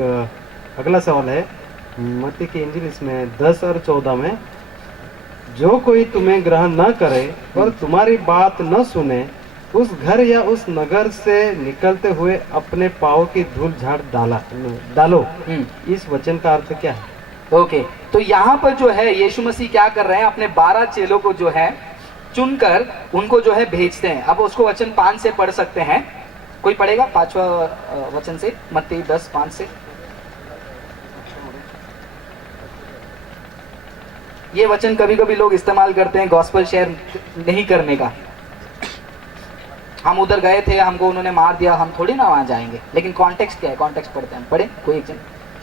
अगला सवाल है मत्ती की इंजील इसमें 10 और 14 में, जो कोई तुम्हें ग्रहण न करे और तुम्हारी बात न सुने, उस घर या उस नगर से निकलते हुए अपने पाँव की धूल झाड़ डालो। इस वचन का अर्थ क्या है? ओके, तो यहाँ पर जो है यीशु मसीह क्या कर रहे हैं, अपने 12 चेलों को जो है चुनकर उनको जो है भेजते हैं। अब उसको वचन 5 से पढ़ सकते हैं, कोई पढ़ेगा 5वां वचन से, मत्ती 10:5 से। ये वचन कभी कभी लोग इस्तेमाल करते हैं गॉस्पेल शेयर नहीं करने का। हम उधर गए थे, हमको उन्होंने मार दिया, हम थोड़ी ना वहां जाएंगे, लेकिन कॉन्टेक्स्ट क्या है, कॉन्टेक्स्ट पढ़ते हैं। पढ़े कोई एक जन?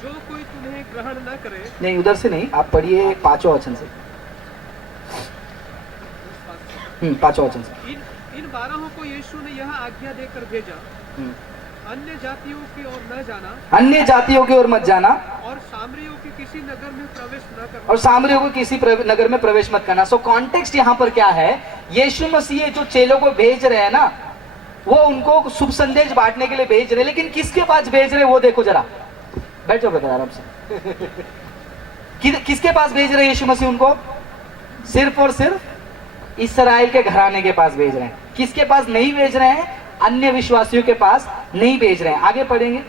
जो कोई तुम्हें ग्रहण न करे। नहीं, उधर से नहीं, आप पढ़िए 5वां वचन से। 5वां वचन से। इन 12 को यीशु ने यह आज्ञा देकर भेजा, अन्य जातियों की ओर न जाना, अन्य जातियों की ओर मत जाना, और सामरियों के किसी नगर में प्रवेश न करना, और सामरियों को किसी नगर में प्रवेश मत करना। सो कॉन्टेक्स्ट यहाँ पर क्या है, यीशु मसीह जो चेलों को भेज रहे हैं ना, वो उनको शुभ संदेश बांटने के लिए भेज रहे हैं, लेकिन किसके पास भेज रहे हैं वो देखो जरा। बैठ जाओ बेटा आराम से। किसके पास भेज रहे हैं यीशु मसीह उनको? सिर्फ और सिर्फ इस्राएल के घराने के पास भेज रहे हैं। किसके पास नहीं भेज रहे हैं? अन्य विश्वासियों के पास नहीं भेज रहे हैं। आगे पढ़ेंगे।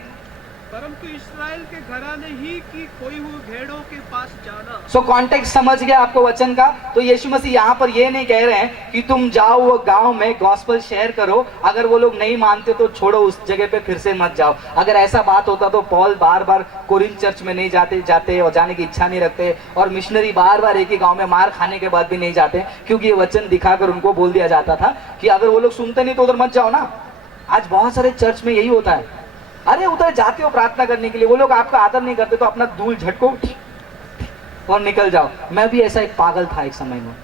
परंतु इस्राएल के घराने ही की खोई हुई भेड़ों के पास जाना। सो कॉन्टेक्स्ट समझ गया आपको वचन का? तो यीशु मसीह यहाँ पर ये नहीं कह रहे हैं कि तुम जाओ वो गांव में गॉस्पेल शेयर करो, अगर वो लोग नहीं मानते तो छोड़ो, उस जगह पे फिर से मत जाओ। अगर ऐसा बात होता तो पॉल बार बार कोरिन्थ चर्च में नहीं जाते और जाने की इच्छा नहीं रखते, और मिशनरी बार बार एक ही गाँव में मार खाने के बाद भी नहीं जाते, क्योंकि ये वचन दिखाकर उनको बोल दिया जाता था कि अगर वो लोग सुनते नहीं तो उधर मत जाओ ना। आज बहुत सारे चर्च में यही होता है, अरे उधर जाते हो प्रार्थना करने के लिए, वो लोग आपका आदर नहीं करते तो अपना धूल झटको और निकल जाओ। मैं भी ऐसा एक पागल था एक समय में,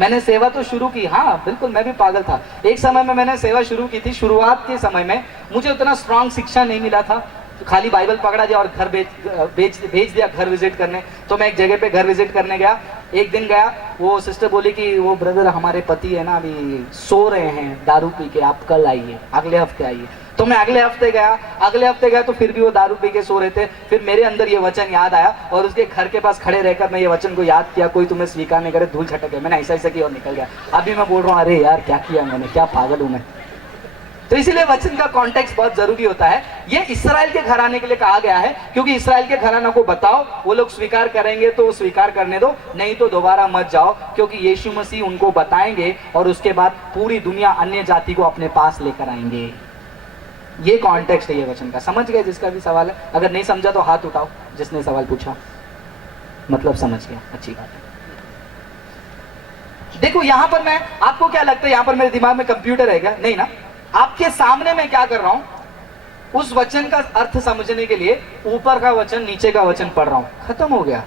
मैंने सेवा तो शुरू की, हाँ बिल्कुल मैं भी पागल था। एक समय में मैंने सेवा शुरू की थी, शुरुआत के समय में मुझे उतना स्ट्रांग शिक्षा नहीं मिला था, तो खाली बाइबल पकड़ा दिया और घर भेज दिया घर विजिट करने। तो मैं एक जगह पे घर विजिट करने गया, एक दिन गया, वो सिस्टर बोली कि वो ब्रदर हमारे पति है ना अभी सो रहे हैं दारू पी के, आप कल आइए, अगले हफ्ते आइए। तो मैं अगले हफ्ते गया तो फिर भी वो दारू पी के सो रहे थे। फिर मेरे अंदर ये वचन याद आया और उसके घर के पास खड़े रहकर मैं ये वचन को याद किया, कोई तुम्हें स्वीकार नहीं करे धूल झटके। मैंने ऐसा किया और निकल गया। अभी मैं बोल रहा हूँ अरे यार क्या किया मैंने, क्या पागल हूं मैं। तो इसीलिए वचन का कॉन्टेक्स्ट बहुत जरूरी होता है। ये इस्राएल के घराने के लिए कहा गया है, क्योंकि इस्राएल के घराना को बताओ, वो लोग स्वीकार करेंगे तो स्वीकार करने दो, नहीं तो दोबारा मत जाओ, क्योंकि यीशु मसीह उनको बताएंगे और उसके बाद पूरी दुनिया अन्य जाति को अपने पास लेकर आएंगे। ये कॉन्टेक्स्ट है ये वचन का। समझ गए जिसका भी सवाल है? अगर नहीं समझा तो हाथ उठाओ जिसने सवाल पूछा, मतलब समझ गया, अच्छी बात है। देखो यहां पर मैं, आपको क्या लगता है यहां पर मेरे दिमाग में कंप्यूटर है क्या? नहीं ना। आपके सामने मैं क्या कर रहा हूं, उस वचन का अर्थ समझने के लिए ऊपर का वचन नीचे का वचन पढ़ रहा हूं, खत्म हो गया।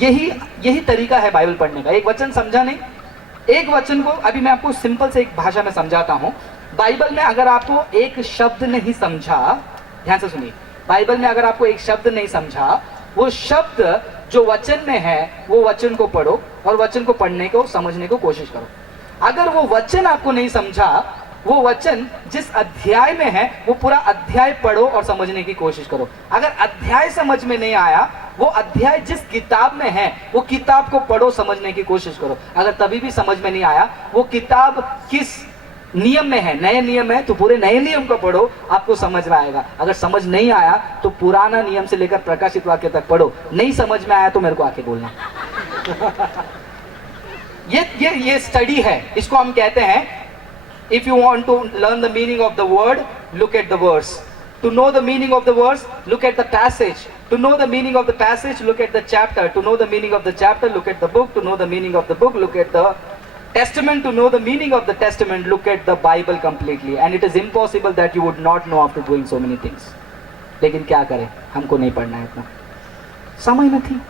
यही तरीका है बाइबल पढ़ने का। एक वचन समझा नहीं, एक वचन को अभी मैं आपको सिंपल से एक भाषा में समझाता हूं। बाइबल में अगर आपको एक शब्द नहीं समझा, ध्यान से सुनिए, बाइबल में अगर आपको एक शब्द नहीं समझा, वो शब्द जो वचन में है वो वचन को पढ़ो और वचन को पढ़ने को समझने को कोशिश करो। अगर वो वचन आपको नहीं समझा, वो वचन जिस अध्याय में है वो पूरा अध्याय पढ़ो और समझने की कोशिश करो। अगर अध्याय समझ में नहीं आया, वो अध्याय जिस किताब में है वो किताब को पढ़ो, समझने की कोशिश करो। अगर तभी भी समझ में नहीं आया, वो किताब किस नियम में है, नए नियम है तो पूरे नए नियम को पढ़ो, आपको समझ में आएगा। अगर समझ नहीं आया तो पुराना नियम से लेकर प्रकाशित वाक्य तक पढ़ो। नहीं समझ में आया तो मेरे को आके बोलना। ये स्टडी है, इसको हम कहते हैं if you want to learn the meaning of the word, look at the verse. To know the meaning of the verse, look at the passage. To know the meaning of the passage, look at the chapter. To know the meaning of the chapter, look at the book. To know the meaning of the book, look at the testament. To know the meaning of the testament, look at the Bible completely. And it is impossible that you would not know after doing so many things. लेकिन क्या करें, हमको नहीं पढ़ना है इतना, समय नहीं।